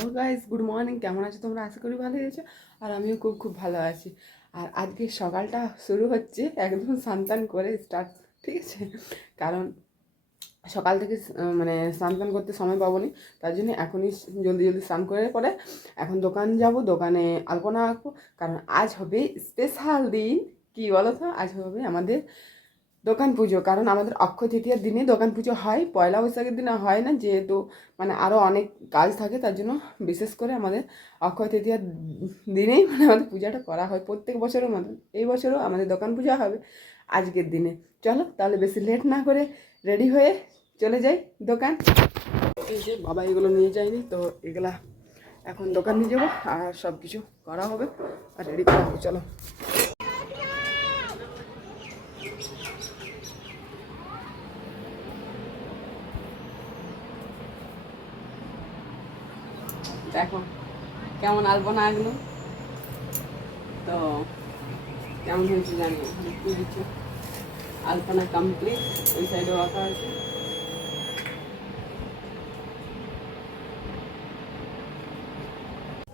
Hello guys, good morning. কেমন আছো তোমরা? আশা করি ভালো আছো। আর আমিও খুব খুব ভালো আছি। আর আজকে সকালটা শুরু হচ্ছে একদম সান্তান করে স্টার্ট ঠিক আছে? কারণ সকাল থেকে মানে স্নান টান করতে সময় পাবো নি তার জন্য এখনই জলদি জলদি স্নান করে পরে এখন দোকান যাব। দোকানে আলপনা আঁকবো। কারণ আজ হবে স্পেশাল দিন। কি বলো তো আজ হবে আমাদের দোকান পুজো, কারণ আমাদের অক্ষয় তৃতীয়ার দিনে দোকান পুজো হয়, পয়লা বৈশাখের দিনে হয় না, যেহেতু মানে আরও অনেক কাজ থাকে, তার জন্য বিশেষ করে আমাদের অক্ষয় তৃতীয়ার দিনেই মানে আমাদের পূজাটা করা হয়, প্রত্যেক বছরের মতন। এই বছরও আমাদের দোকান পূজা হবে আজকের দিনে। চলো, তাহলে বেশি লেট না করে রেডি হয়ে চলে যাই দোকান। এই যে বাবা এগুলো নিয়ে যায়নি, তো এগুলা এখন দোকান নিয়ে যাব, আর সব কিছু করা হবে, আর রেডি করা হবে, চলো। দেখো, কেমন আলপনা আঁকলো তো কেমন হয়েছে জানি। দেখতে আলপনা কমপ্লিট ওই সাইডেও আঁকা আছে।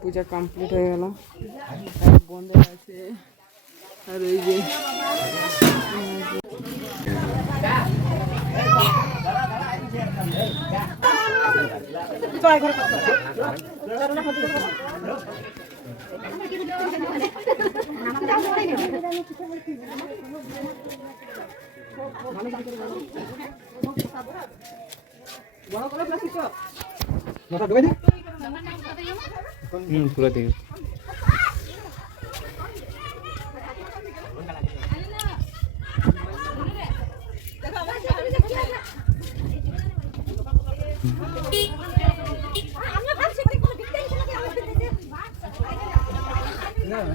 পূজা কমপ্লিট হয়ে গেল। বন্ধ আছে। আর ওই যে হুম পুরো দিকে না ঘুরে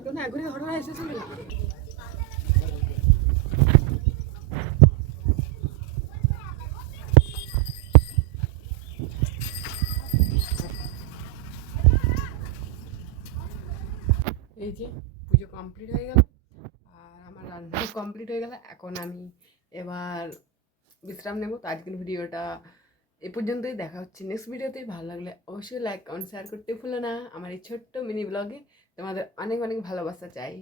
এই যে পুজো কমপ্লিট হয়ে গেল, আর আমার রান্না কমপ্লিট হয়ে গেল। এখন আমি এবার বিশ্রাম নেব। তো আজকের ভিডিওটা এ পর্যন্তই। দেখা হচ্ছে নেক্সট ভিডিওতে ভালো লাগলে অবশ্যই লাইক কমেন্ট শেয়ার করতে ভুলো না। আমার এই ছোট্ট মিনি ব্লগে তোমাদের অনেক অনেক ভালোবাসা চাই।